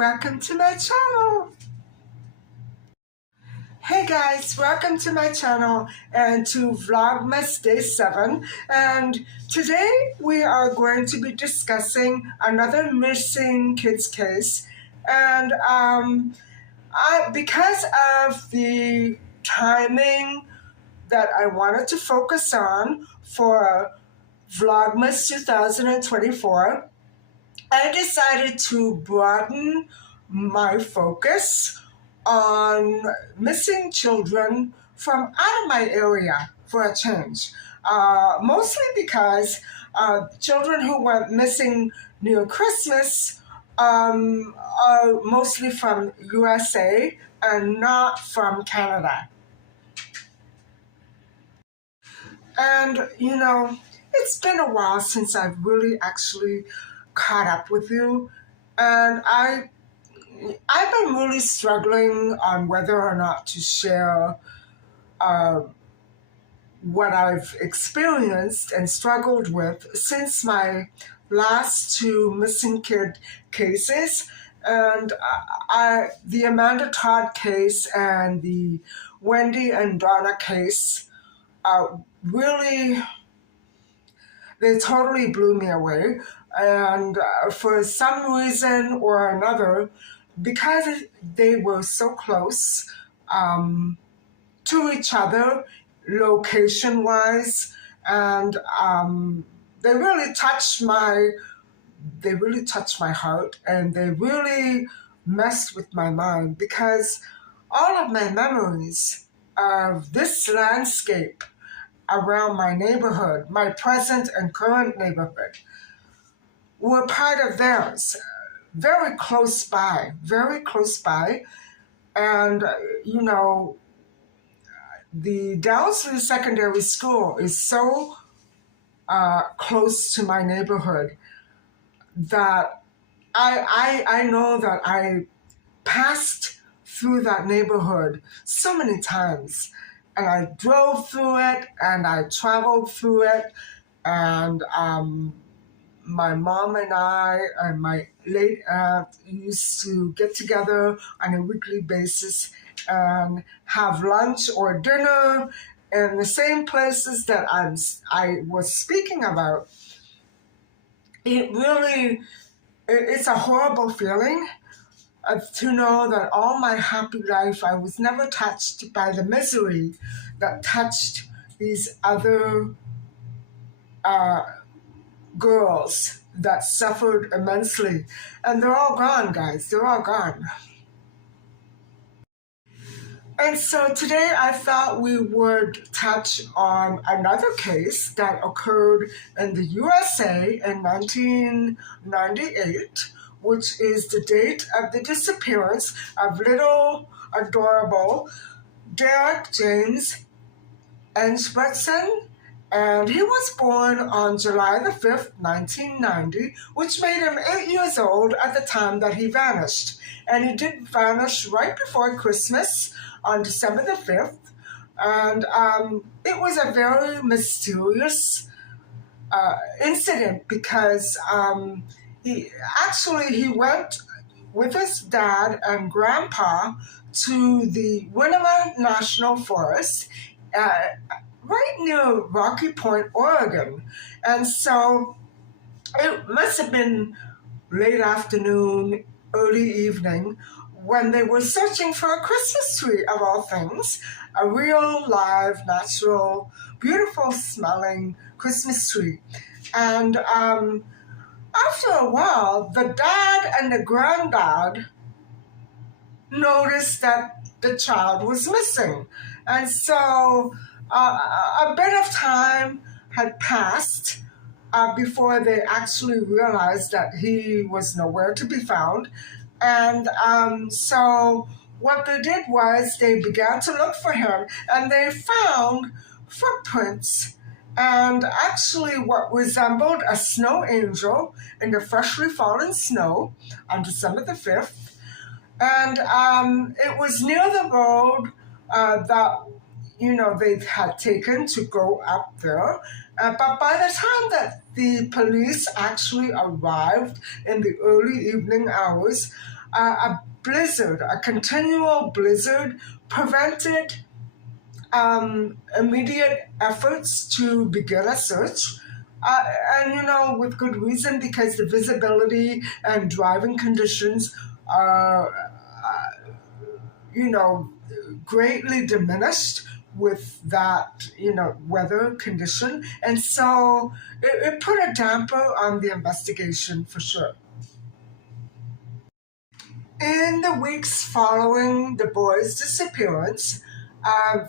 welcome to my channel. Hey guys, welcome to my channel and to Vlogmas Day 7. And today we are going to be discussing another missing kids case. And because of the timing that I wanted to focus on for Vlogmas 2024, I decided to broaden my focus on missing children from out of my area for a change. Mostly because children who went missing near Christmas are mostly from USA and not from Canada. And, it's been a while since I've really actually caught up with you. And I've been really struggling on whether or not to share what I've experienced and struggled with since my last two missing kid cases. And the Amanda Todd case and the Wendy and Donna case really, they totally blew me away. And for some reason or another, because they were so close to each other, location-wise, and they really touched my heart, and they really messed with my mind, because all of my memories of this landscape around my neighborhood, my present and current neighborhood, were part of theirs, very close by. And, the Dowsley Secondary School is so close to my neighborhood that I know that I passed through that neighborhood so many times. And I drove through it, and I traveled through it, and my mom and I and my late aunt used to get together on a weekly basis and have lunch or dinner in the same places that I was speaking about. It's a horrible feeling to know that all my happy life I was never touched by the misery that touched these other girls that suffered immensely. And they're all gone, guys. They're all gone. And so today I thought we would touch on another case that occurred in the USA in 1998, which is the date of the disappearance of little, adorable Derrick James Engebretson. And he was born on July the 5th, 1990, which made him 8 years old at the time that he vanished. And he did vanish right before Christmas on December the 5th. And it was a very mysterious incident, because he went with his dad and grandpa to the Winnemere National Forest, right near Rocky Point, Oregon. And so it must have been late afternoon, early evening, when they were searching for a Christmas tree, of all things, a real, live, natural, beautiful smelling Christmas tree. And after a while, the dad and the granddad noticed that the child was missing. And so a bit of time had passed before they actually realized that he was nowhere to be found. And so what they did was they began to look for him, and they found footprints and actually what resembled a snow angel in the freshly fallen snow on December the 5th. And it was near the road that they had taken to go up there. But by the time that the police actually arrived in the early evening hours, a blizzard, a continual blizzard, prevented immediate efforts to begin a search. And with good reason, because the visibility and driving conditions are, greatly diminished with that, weather condition. And so it put a damper on the investigation for sure. In the weeks following the boy's disappearance,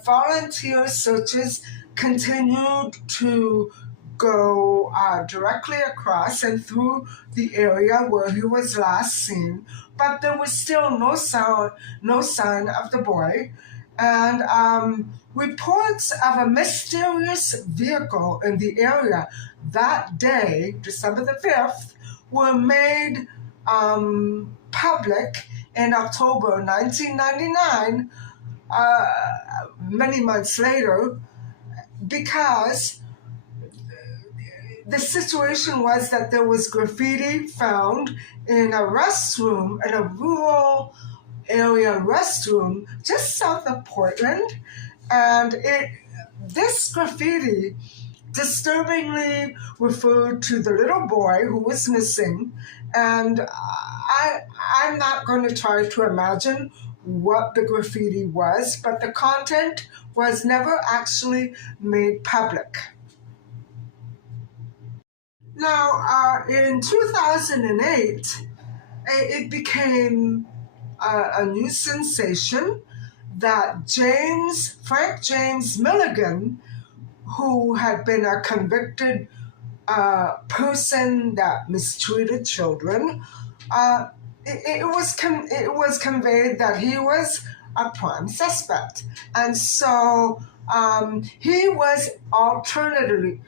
volunteer searches continued to go directly across and through the area where he was last seen, but there was still no sign of the boy. And reports of a mysterious vehicle in the area that day, December the 5th, were made public in October 1999, many months later, because the situation was that there was graffiti found in a restroom, in a rural area restroom just south of Portland. And this graffiti disturbingly referred to the little boy who was missing. And I'm not going to try to imagine what the graffiti was, but the content was never actually made public. Now, in 2008, it became a new sensation that Frank James Milligan, who had been a convicted person that mistreated children, it was conveyed that he was a prime suspect. And so he was ultimately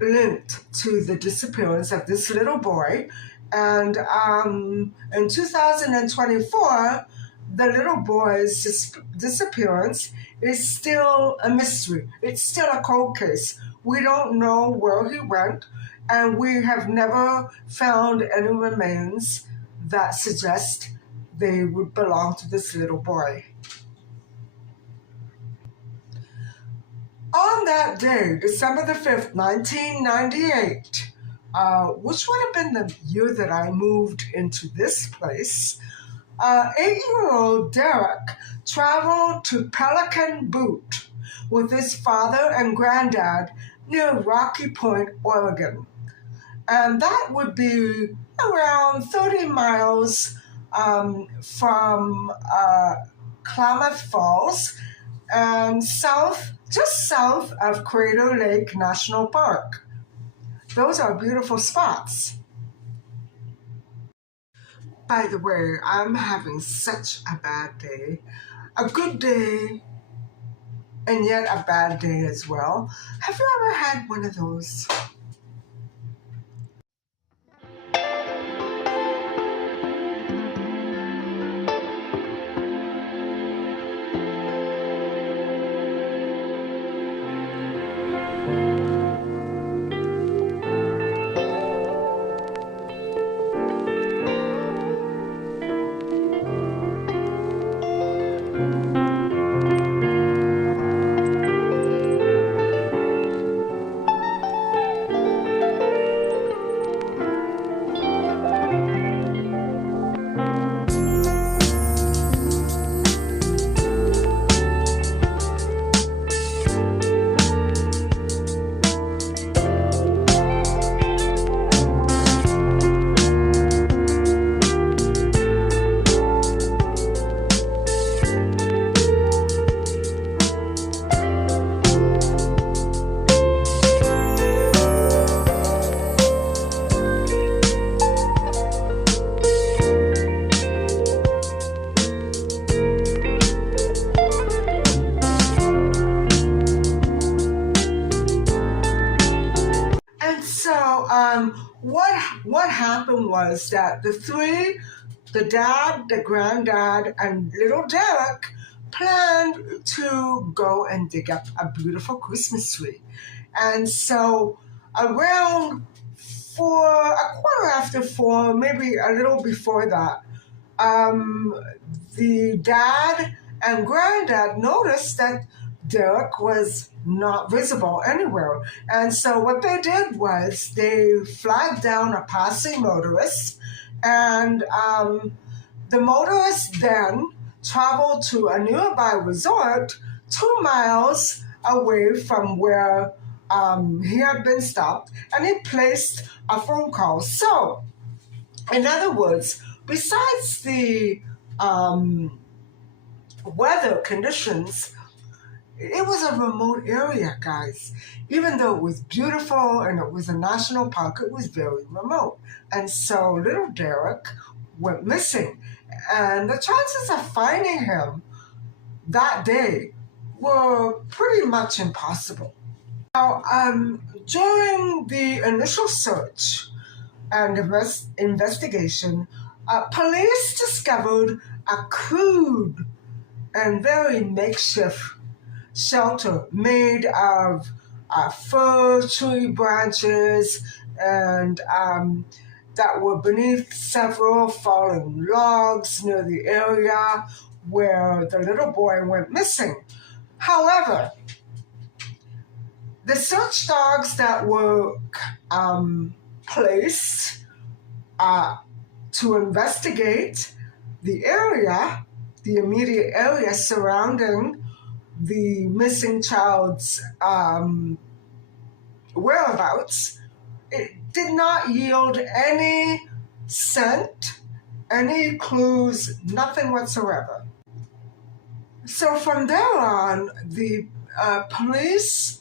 linked to the disappearance of this little boy. And in 2024, the little boy's disappearance is still a mystery. It's still a cold case. We don't know where he went, and we have never found any remains that suggest they would belong to this little boy. On that day, December the 5th, 1998, which would have been the year that I moved into this place, 8-year-old Derrick traveled to Pelican Butte with his father and granddad near Rocky Point, Oregon. And that would be around 30 miles from Klamath Falls and just south of Crater Lake National Park. Those are beautiful spots. By the way, I'm having such a bad day. A good day, and yet a bad day as well. Have you ever had one of those? What happened was that the three, the dad, the granddad, and little Derrick, planned to go and dig up a beautiful Christmas tree. And so around For a quarter after 4, maybe a little before that, the dad and granddad noticed that Derrick was not visible anywhere. And so what they did was they flagged down a passing motorist, and the motorist then traveled to a nearby resort 2 miles away from where he had been stopped, and he placed a phone call. So, in other words, besides the weather conditions, it was a remote area, guys. Even though it was beautiful and it was a national park, it was very remote. And so little Derrick went missing. And the chances of finding him that day were pretty much impossible. Now, during the initial search and investigation, police discovered a crude and very makeshift shelter made of fir tree branches and that were beneath several fallen logs near the area where the little boy went missing. However, the search dogs that were placed to investigate the area, the immediate area surrounding the missing child's whereabouts, it did not yield any scent, any clues, nothing whatsoever. So from there on, the police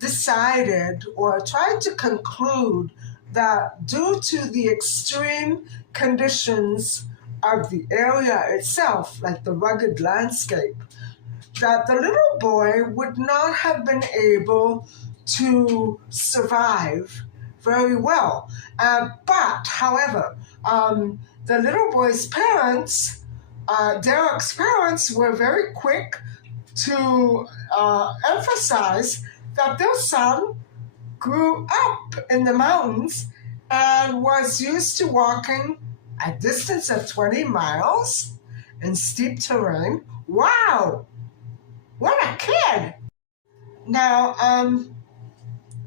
decided or tried to conclude that due to the extreme conditions of the area itself, like the rugged landscape, that the little boy would not have been able to survive very well. But, however, the little boy's parents, Derrick's parents, were very quick to emphasize that their son grew up in the mountains and was used to walking a distance of 20 miles in steep terrain. Wow! What a kid! Now,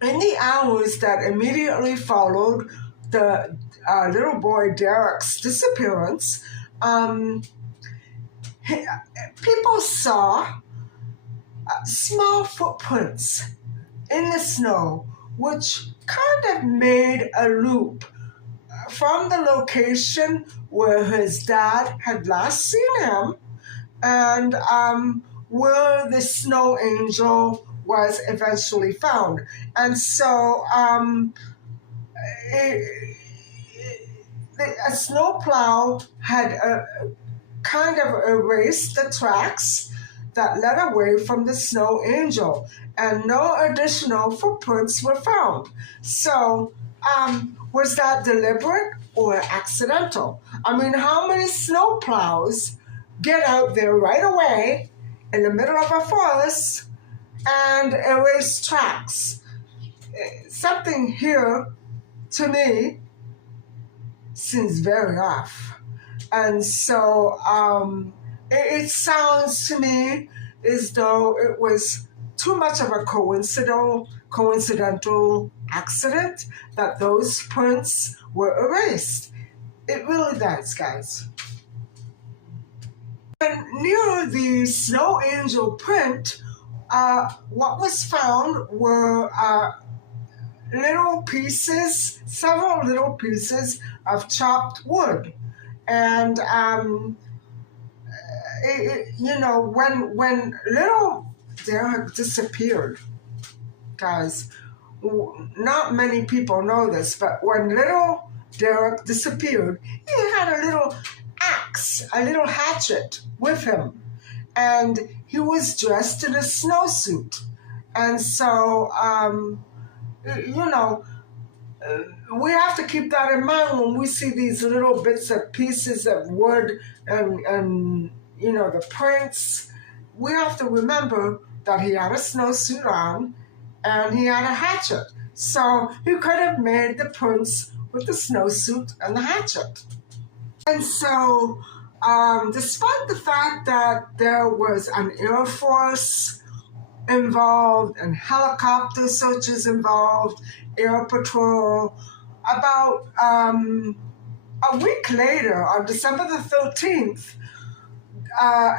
in the hours that immediately followed the little boy Derrick's disappearance, people saw small footprints in the snow, which kind of made a loop from the location where his dad had last seen him and where the snow angel was eventually found. And so a snowplow had kind of erased the tracks that led away from the snow angel, and no additional footprints were found. So, was that deliberate or accidental? I mean, how many snowplows get out there right away in the middle of a forest and erase tracks? Something here, to me, seems very off. And so, it sounds to me as though it was too much of a coincidental accident that those prints were erased. It really does, guys. And near the snow angel print, what was found were several little pieces of chopped wood. And when little Derrick disappeared, guys, not many people know this, but when little Derrick disappeared, he had a little axe, a little hatchet with him, and he was dressed in a snowsuit. And so, we have to keep that in mind when we see these little bits of pieces of wood and the prints. We have to remember that he had a snowsuit on and he had a hatchet. So he could have made the prints with the snowsuit and the hatchet. And so, despite the fact that there was an Air Force involved and helicopter searches involved, Air Patrol, about a week later, on December the 13th,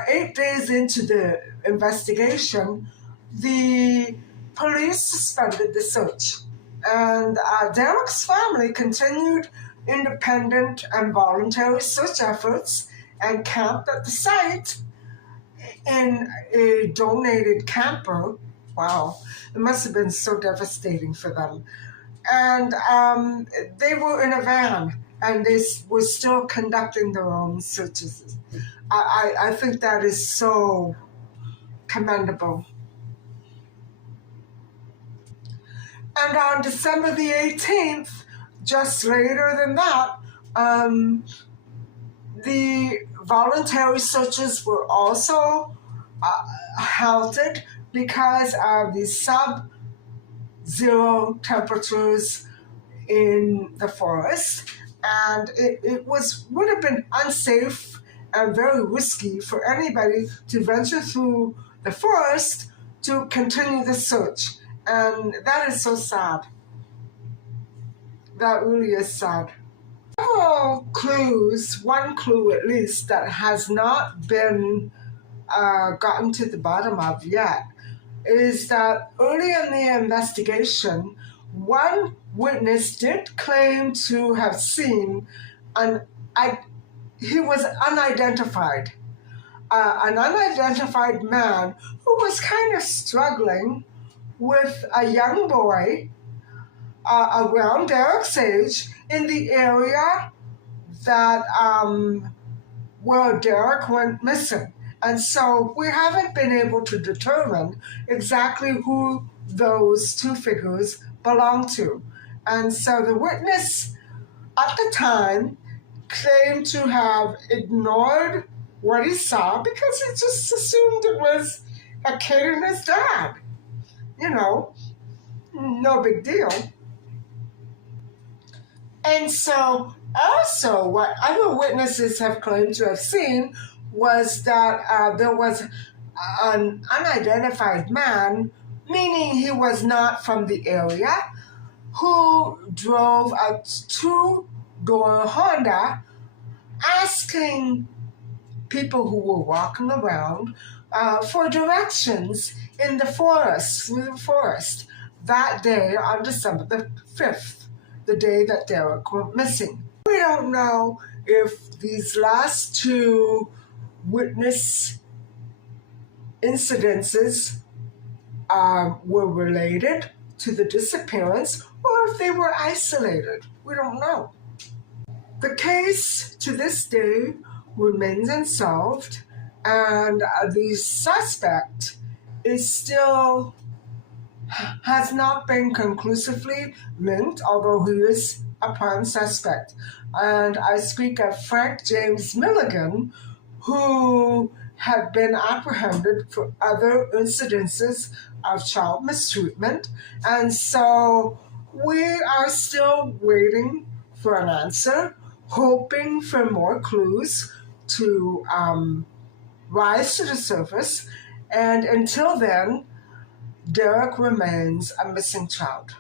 8 days into the investigation, the police suspended the search. And Derrick's family continued independent and voluntary search efforts and camped at the site in a donated camper. Wow, it must have been so devastating for them. And they were in a van, and they were still conducting their own searches. I think that is so commendable. And on December the 18th, just later than that, the voluntary searches were also halted because of the sub-zero temperatures in the forest, and it would have been unsafe and very risky for anybody to venture through the forest to continue the search. And that is so sad. That really is sad. Several clues, one clue at least, that has not been gotten to the bottom of yet, is that early in the investigation, one witness did claim to have seen he was unidentified, an unidentified man who was kind of struggling with a young boy around Derrick's age in the area that where Derrick went missing. And so we haven't been able to determine exactly who those two figures belong to. And so the witness at the time claimed to have ignored what he saw because he just assumed it was a kid and his dad. You know, no big deal. And so also what other witnesses have claimed to have seen was that there was an unidentified man, meaning he was not from the area, who drove a two-door Honda asking people who were walking around for directions in the forest, through the forest, that day on December the 5th, the day that Derrick went missing. We don't know if these last two witness incidences were related to the disappearance or if they were isolated. We don't know. The case to this day remains unsolved, and the suspect has not been conclusively linked, although he is a prime suspect. And I speak of Frank James Milligan, who had been apprehended for other incidences of child mistreatment. And so we are still waiting for an answer, hoping for more clues to rise to the surface. And until then, Derrick remains a missing child.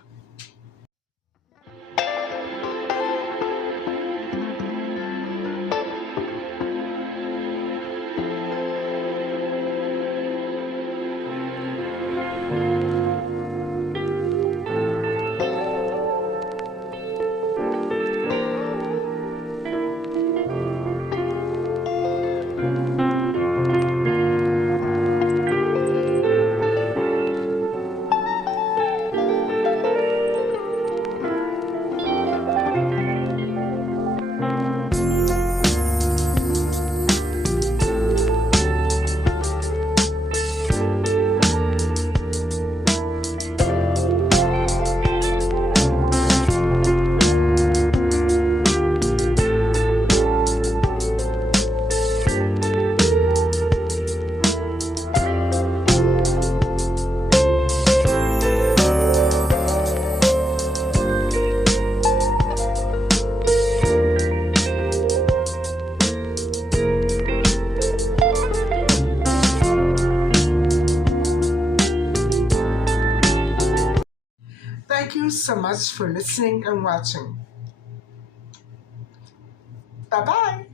so much for listening and watching. Bye-bye.